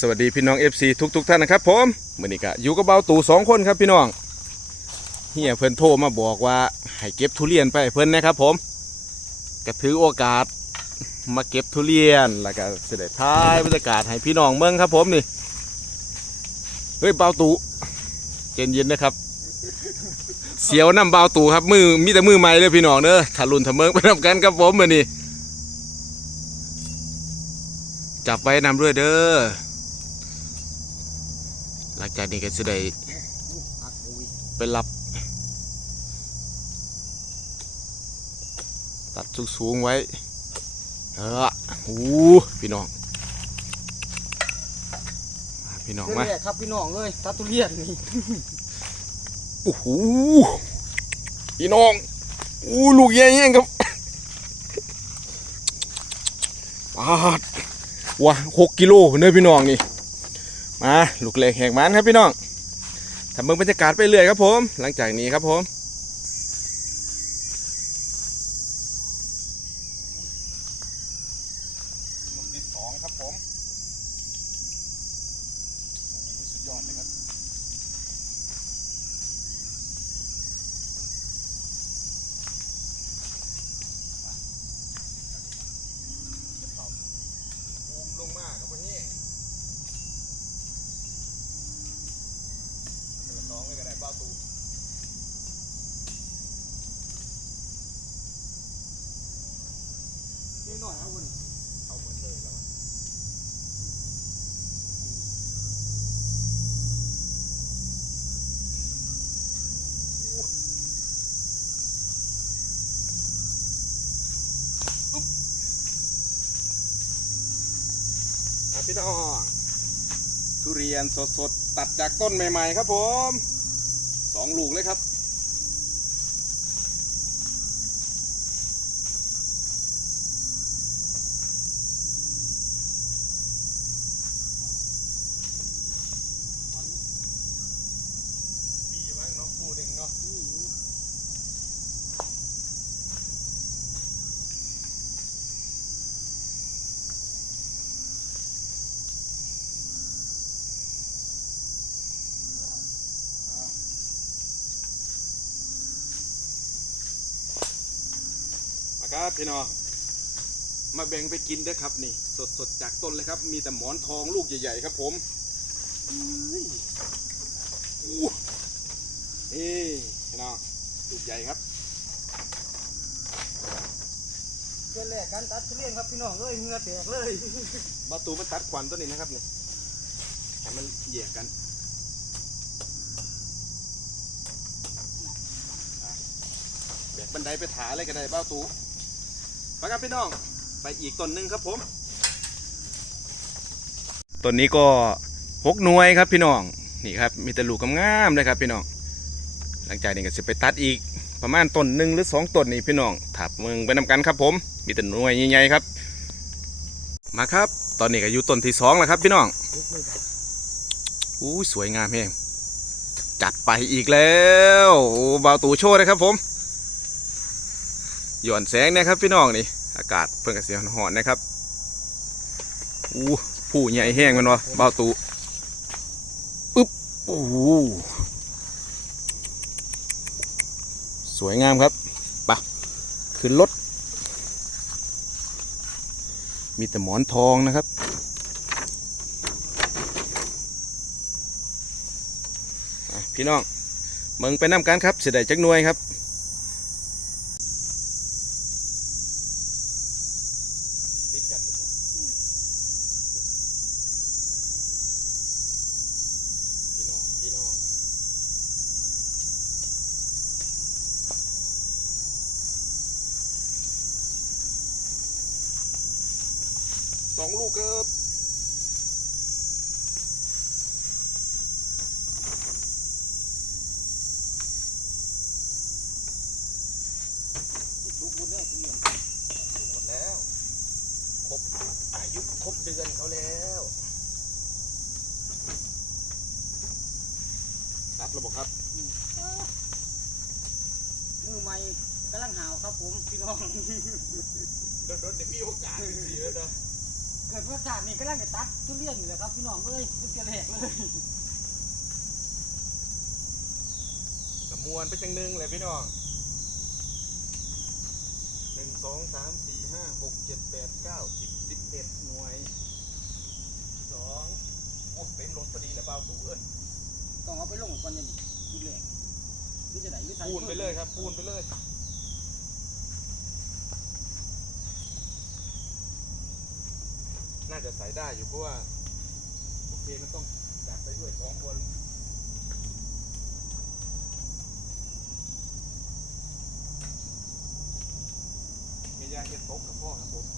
สวัสดีพี่น้อง FC ทุกทุกๆท่านนะครับผมมื่อนี้ก็อยู่กับเบาตู่สองคนครับพี่น้องเฮียเพิ่อนโทรมาบอกว่าให้เก็บทุเรียนไปเพิ่อนนะครับผมก็ถือโอกาสมาเก็บทุเรียนแล้วก็เสด็จท้ายบรรยากาศให้พี่น้องเมืองครับ ผมนี่เฮ้ยเบาตู่เย็นเย็นๆนะครับ เสียวน้ำเบาตู่ครับมือมีแต่มือใหม่เลยพี่น้องเด้อถ้ารุนถ้าเมืองไปทำกันครับผมมื่อนี้จับไว้นำด้วยเด้อ จากนี้ก็จะได้ไปรับตัดสูงๆไว้ เออโอ้พี่น้องมาพี่น้องเรื่มาอยๆครับพี่น้องเลยตัดทุเรียนนี่ โอ้โห พี่น้อง อู้ลูกแย่ๆครับปาดว้าหกกิโลเนื้อพี่น้องนี่ มาลูกเล็กแหกมันครับพี่น้องทำเมืองบรรยากาศไปเรื่อยครับผม หลังจากนี้ครับผม ลูกที่สองครับผมโอ้ยสุดยอดเลยครับ บูมลงมากครับวันนี้เป็นละน้องไม่กันได้บ้าตู นิดหน่อยครับคุณ เอาเหมือนเลยแล้วอะอุ๊บอะพี่น้องทุ เรียนสดๆ ตัดจากต้นใหม่ ๆ ครับผมสองลูกเลยครับ ปีมั้งเนาะคู่หนึ่งเนาะมา ครับพี่น้องมาแบ่งไปกินเด้อครับนี่ สดๆจากต้นเลยครับ มีแต่หมอนทองลูกใหญ่ๆครับผมเฮ้ยอู้นี่พี่น้องลูกใหญ่ครับเรื่อยๆกันตัดทุเรียนครับพี่น้องเลยเหงือแตกเลยบาตูมันตัดควันตัวนี้นะครับเนี่ยให้มันเหยียกกันอะแบกบันไดไปถาอะไรก็ได้บ้าตู ไปครับพี่น้อง ไปอีกต้นหนึ่งครับผมต้นนี้ก็หกหน่วยครับพี่น้องนี่ครับมีแต่ลูกงามๆเลยครับพี่น้อง หลังจากนี้ก็จะไปตัดอีกประมาณต้นหนึ่งหรือสองต้นนี่พี่น้องถับเมืองไปนำกันครับผม มีแต่หน่วยใหญ่ๆครับ มาครับ ตอนนี้ก็อยู่ต้นที่สองแล้วครับพี่น้องอู้สวยงามแฮงจัดไปอีกแล้วเบาวตูโชว์เลยครับผมหย่อนแสงเนะครับพี่น้องนี่ อากาศเพิ่งกระเสียหอนนะครับอู้ผู้ใหญ่แห้งมันวะเบาตูอึ๊บโอ้โหสวยงามครับไปะขึ้นรถ มีแต่หมอนทองนะครับพี่น้องมึงไปน้ำกันครับเสียดายจักหน่วยครับปิดกันดีกว่าพี่น้อง พี่น้อง สองลูกครับ ลูกบุญเนี่ยทุเรียนหมดแล้ว ครบอายุครบเดือนเขาแล้วตัดระบบครับมือใหม่กำลังหาวครับผมพี่น้องโดนๆเดี๋ยวมีโอกาสดีๆแล้วนะเกิดว่าชาตินี่ก็ลังจะตัดทุเรียนนี่แหละครับพี่น้องเอ้ยเป็นเกลือแหลกเลยกระมวลไปจังหนึ่งเลยพี่น้องหนึ่ง สองสามสี่ห้าหกเจ็ดแปดเก้าสิบสิบเอ็ดหน่วยสองโอ้เต็มรถพอดีแหละเบาตูเอ้ยต้องเอาไปลงก่อนนี่ทุเรียนหรือจะไหนหรือใส่ปูนไปเลยครับปูนไปเลยน่าจะใส่ได้อยู่เพราะว่า โอเคมันต้องจับไปด้วยสองคน มียาเห็ด ตกกับพ่อครับผม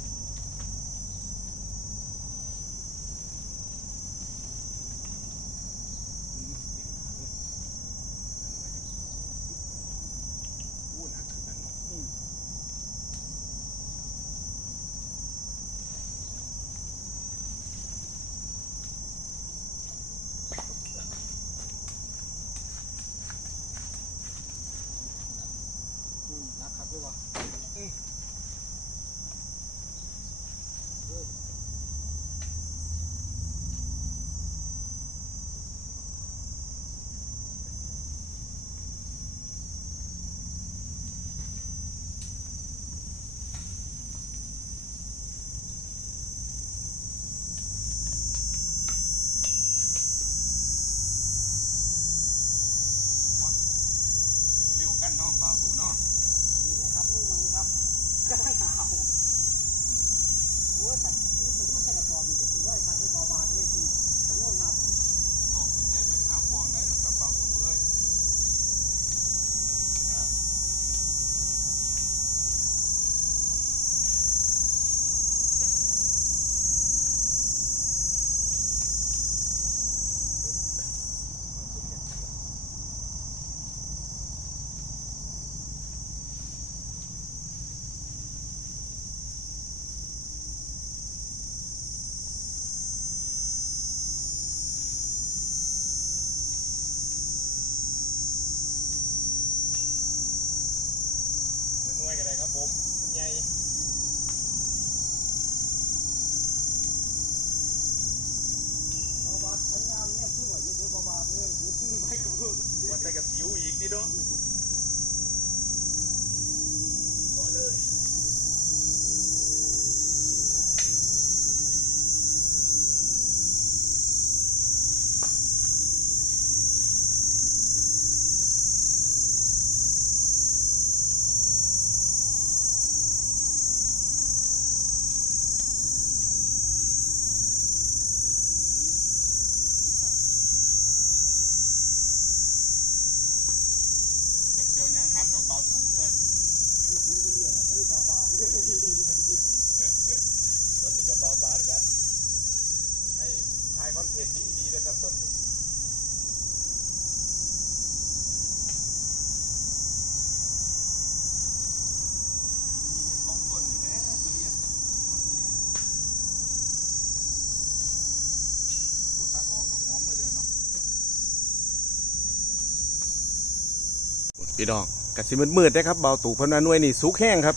พี่น้องกะสิมืดๆนะครับเบาตู่เพิ่นว่าหน่วยนี่สุกแห้งครับ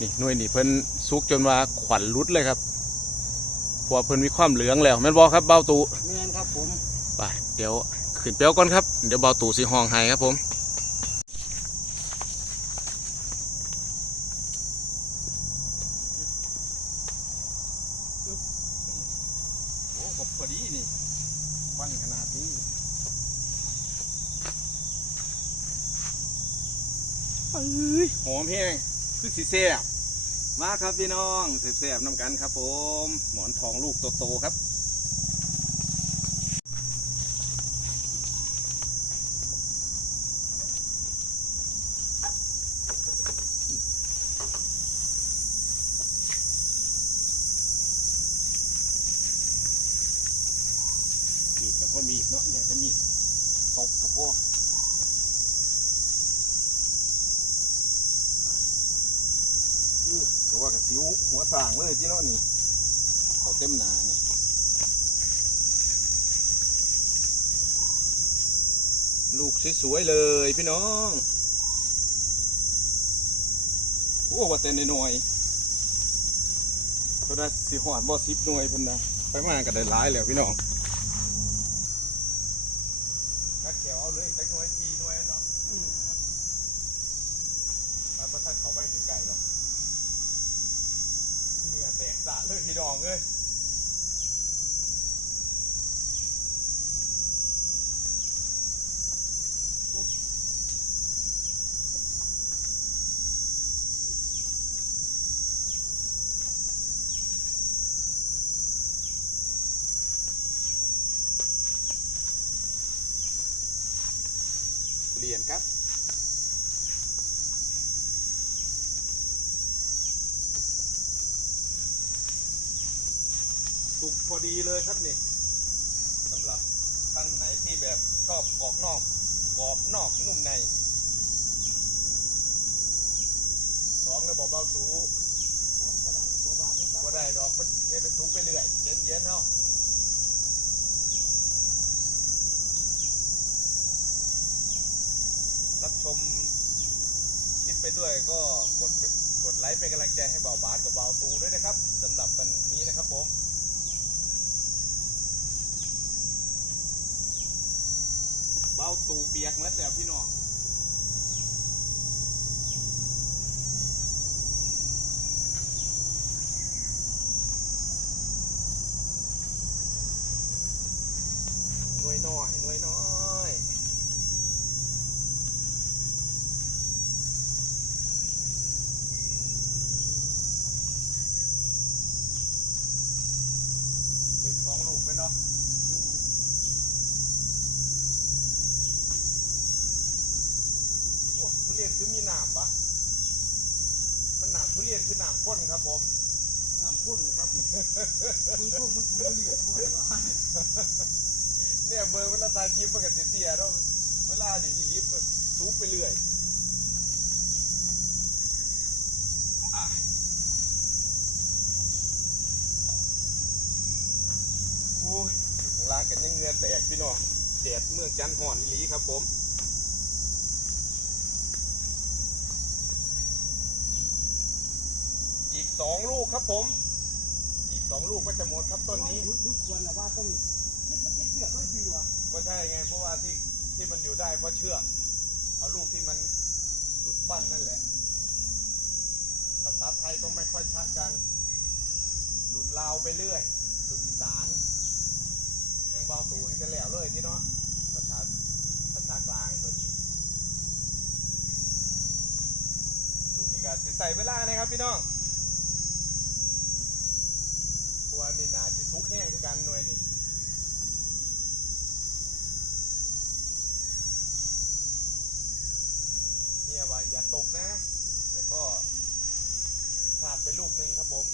นี่หน่วยนี่เพิ่นสุกจนว่าขวัญรุดเลยครับเพราะว่าเพิ่นมีความเหลืองแล้วแม่นบอครับเบาตูแม่นครับผมไปเดี๋ยวขึ้นเปียวก่อนครับเดี๋ยวเบาตูสิห้องให้ครับผมโอ้พอดีนี่วันขนาดนี้เอ้ย หอมแห้งคือสีแซ่บมาครับพี่น้องแซ่บๆน้ำกันครับผม หมอนทองลูกโตๆครับ มีดกับพ่อมีดเนาะอยากจะมีดตบกับพ่อเออก็ว่ากับสิวหัว สร้างเลยที่เนาะนี่เขาเต็มหนานี่ลูกสวยๆเลยพี่น้องโอ้ว่าแต่น้อยเพราะนั้นสิหอดบ่สิบหน่วยเพิ่นนะไปมากันได้หลายแล้วพี่น้องนักแขวเอาเลยจักหน่วยสี่หน่วยเนาะมันบ่ทันเข้าไปถึงไก่หรอกเหงื่อแตกสะเลย พี่น้องเอ้ยเรียนครับ สุกพ อดีเลยครับนี่สำหรับท่านไหนที่แบบชอบกรอบนอกกรอบนอกนุ่มในสองเลยบอกเบาสูบ่ได้ดอกมันเงยเป็นสูงไปเรื่อยเย็นเย็นๆเฮารับชมคลิปไปด้วยก็กดกดไลค์เป็นกำลังใจให้เบาบาสกับเบาตูด้วยนะครับสำหรับวันนี้นะครับผม เบ้า ตูเปียกเมื่อแล้วพี่น้องหน่วยน้อยหน่วยน้อยเหล็กสองลูกเป็นเนาะ โอ้ทุเรียนคือมีหนามปะมันหนามทุเรียน คือหนามข้นครับผม น้ำพ่นเลยครับคุณช่วงมันถูกเลือดพ่นว่าเนี่ยเบอร์เวลาตายิ้มมันกับเตี้ยๆแล้วเวลาดิอียิปต์แบบสูงไปเรื่อยอะโอ้ยอยู่ข้างล่างกันยังเหงือแตกพี่น้องแดดเมืองจันทร์ห่อนอีหลีครับผม อีก สองลูกครับผม อีกสองลูกก็จะหมดครับต้นนี้ยุดยุดควรนะว่าต้องยึดมันยึดเสือกด้วยดีวะก็ใช่ไงเพราะว่าที่ที่มันอยู่ได้เพราะเชือกเอาลูกที่มันหลุดปั้นนั่นแหละ ภาษาไทยต้องไม่ค่อยชัดกัน หลุดลาวไปเรื่อยหลุดอีสานแมงเบาตูให้กันแล้วเลยที่เนาะภาษาภาษากลางตัวนี้ลูนี้ก็สิใส่เวลานะครับพี่น้องเพราะ ว่านี่นาสิทุกแห้งคือกันหน่วยนี่เฮียว่าอย่าตกนะแต่ก็พลาดไปลูกหนึ่งครับผม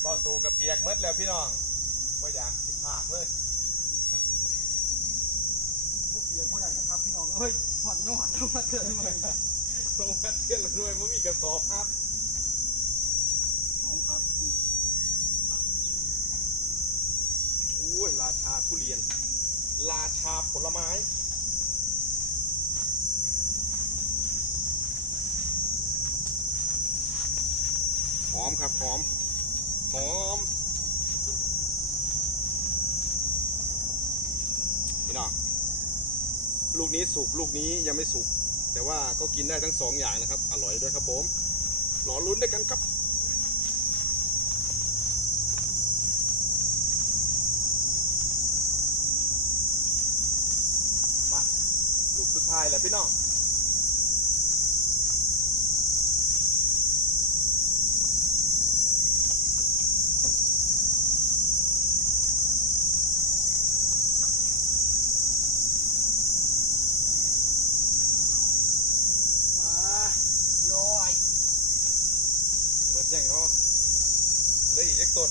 เบ้าตูกับเปียกเมดแล้วพี่น้องก็อยากสิพากเลยพวกเปียกพวกใดนะครับพี่น้องเอ้ยหอดยอดต้องมาเกิดเลยลงมาเที่ยวละด้วยมันมีกระสอบครับ หอมครับ อุ้ยราชา ทุเรียน ราชาผลไม้หอมครับหอมหอมพี่น้องลูกนี้สุกลูกนี้ยังไม่สุก แต่ว่าก็กินได้ทั้งสองอย่างนะครับ อร่อยด้วยครับผมรอลุ้นด้วยกันครับ มาลูกสุดท้ายแล้วพี่น้อง มาลอย เหมือนอย่างเนาะเหลยอีกเล็กต้น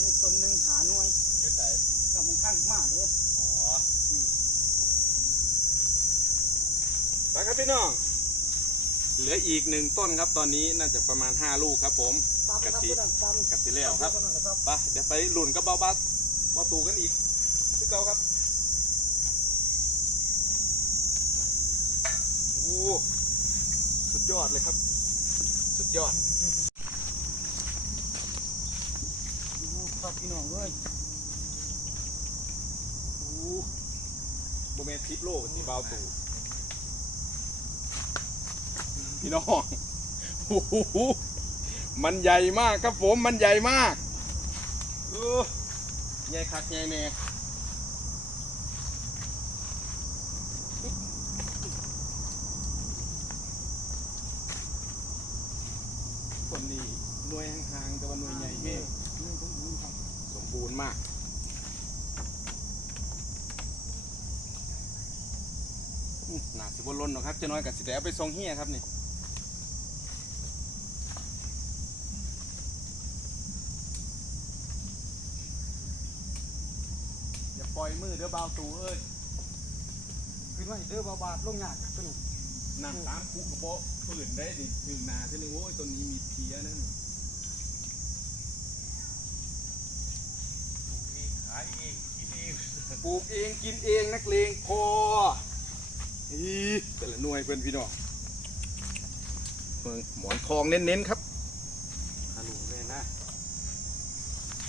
นี่ต้นหนึ่งหาหน่วย อยืดใส่ กับมึงข้างมากเลย อ๋อไปครับพี่น้อง เหลืออีกหนึ่งต้นครับตอนนี้น่าจะประมาณ 5 ลูกครับ ผมตามกะครับทิพี่น้องตามกับสิแล้วครับตามครับไปเดี๋ยวไปหลุนกับเบาบัสมาตูกันอีกพี่เกาครับโอ้สุดยอดเลยครับ สุดยอดครับพี่น้องเอ้ยโอ้โบเมนทิปโลกับที่เบาตู พี่น้องโอ้โหมันใหญ่มากครับผมมันใหญ่มากเออใหญ่คักใหญ่แน่คนนี้หน่วยห่างๆแต่ว่าหน่วยใหญ่แม่นี่ผมดูครับสมบูรณ์มากอืมน่าสิบล้นหรอกครับเจะน้อยกับสิแดเอาไปทรงเฮียครับนี่อย่าปล่อย มือเด้อเบาตูเอ้ยขึ้นไว้เด้อบาบาดลงยากตัวนี้นั่งตามคุกกระโบะปืนได้ดิถึงนาเท่านึงโอ้ยตัวนี้มีเพียนั่นขายเองกินเองปลูกเองกินเองนักเลงพออีแต่ละหน่วยเป็นพี่น้องเบิ่งหมอนทองเน้นๆครับ ฮัลโหลเลยนะ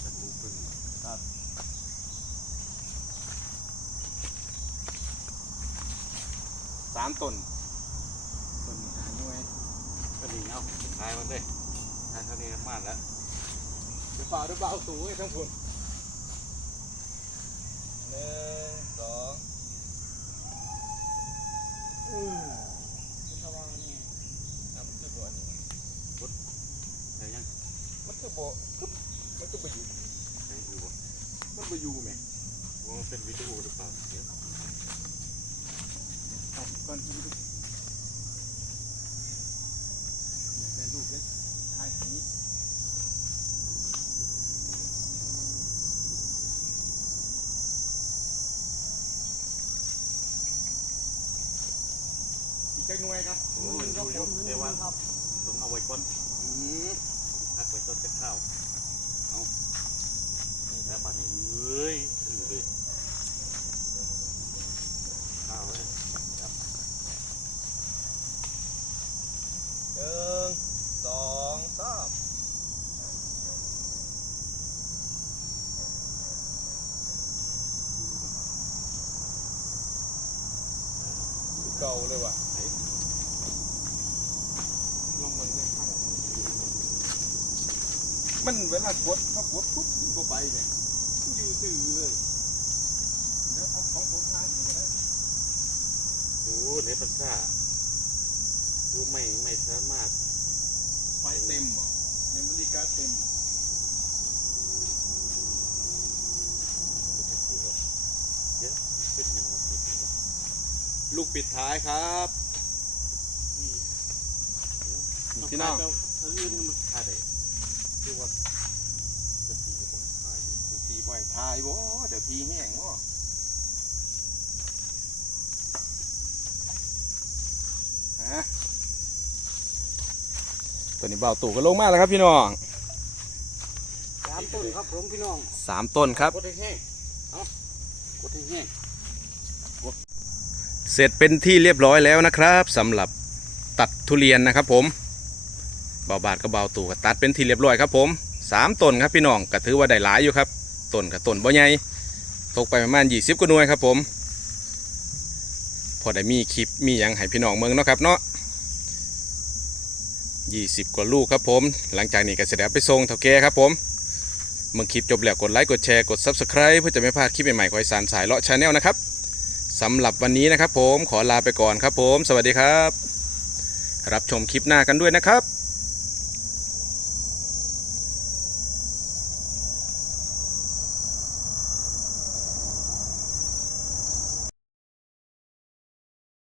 จากลูกพึ่ง สามต้นต้นนี้หาหน่วยก็ดีเอาขายมันเลยขายเท่านี้มากแล้วเดี๋ยวเปล่าเดี๋ยวเปล่าสูงไอ้ทั้งคนหนึ่งสองอือเป็นตะวันนี่น้ำมันคือบ่อนี่แต่ยังมันคือบ่กึ๊บมันคือบ่อยู่ยังอยู่บ่มันบ่อยู่ไหมว่ามันเป็นวิดีโอหรือเปล่าเดี๋ยวเอา ก่อนที่ดูกได้รูปเลยถ่ายนี้อีกจักหน่วยครับโอ้ยอยู่อยู่แต่ว่าครับต้องเอาไว้ก่อนอืมพักไว้ต้นจะข้าวเอาแล้วป่านนี้เอ้ยถือเลยข้าวเลย หนึ่งสองสามคือเก่าเลยว่ะเฮ้ยลองมันในข้างมันเวลากดพอกดปุ๊บมันก็ไปเนี่ยมันอยู่ซื่อเลยเดี๋ยวเอาของผมทานก็ได้ดูในปัญชาดูไม่ไม่สามารถไฟเต็มเหรอเมมโมรี่การ์ดเต็ม เดี๋ยวเป็นยังไง ลูกปิดท้ายครับพี่น้องเออนี่มันขายได้ที่ว่าจะสีผมขายอยู่เดี๋ยวทีบ่อยทายบ่เดี๋ยวทีแห้งบ่ฮะตัวนี้เบาตู่ก็ลงมาแล้วครับพี่น้องสามต้นครับผมพี่น้องสามต้นครับกดให้แห้งเอากดให้แห้ง เสร็จเป็นที่เรียบร้อยแล้วนะครับสำหรับตัดทุเรียนนะครับผมเบาบาดกับเบาตู่ก็ตัดเป็นที่เรียบร้อยครับผมสามต้นครับพี่น้องก็ถือว่าได้หลายอยู่ครับต้นกับต้นบ่ใหญ่ตกไปประมาณ20กว่าหน่วยครับผม พอได้มีคลิปมีหยังให้พี่น้องเมืองเนาะครับเนาะ20กว่าลูกครับผม หลังจากนี้ก็จะได้เอาไปส่งเท่าแก่ครับผมเมื่อคลิปจบแล้วกดไลค์กดแชร์กด Subscribe เพื่อจะไม่พลาดคลิปใหม่ๆของไอสารสายเลาะชาแนลนะครับ สำหรับวันนี้นะครับผมขอลาไปก่อนครับผม สวัสดีครับ รับชมคลิปหน้ากันด้วยนะครับ